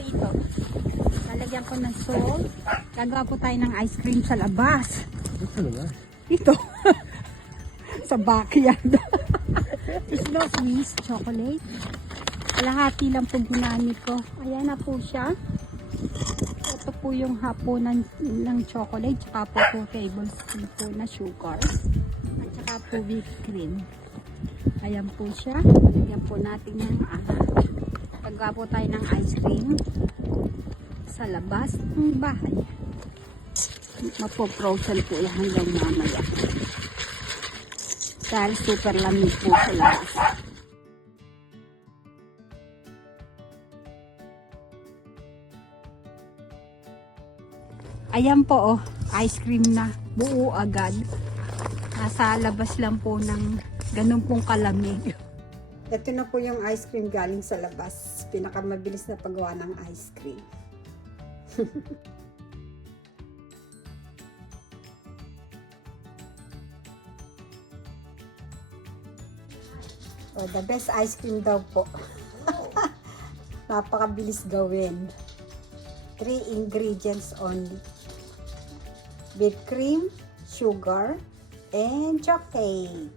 ito. Lalagyan ko ng salt. Gagawa po tayo ng ice cream sa labas. Ito naman. Ito. Sa backyard. Slow Swiss chocolate. Kalahati lang po ginamit ko. Ayan na po siya. Ito po yung hapunan ng chocolate. Tsaka po 2 tablespoon po na sugar. At tsaka po whipped cream. Ayan po siya. Lagyan po natin ng paggawa po tayo ng ice cream sa labas ng bahay. Mapo-frozen po yan hanggang mamaya. Dahil super lamig po sa labas. Ayan po oh, ice cream na buo agad. Nasa labas lang po ng ganun pong kalamig. Ito na po yung ice cream galing sa labas. Pinakamabilis na paggawa ng ice cream. Oh, the best ice cream daw po. Napakabilis gawin. 3 ingredients only. Whipped cream, sugar, and chocolate.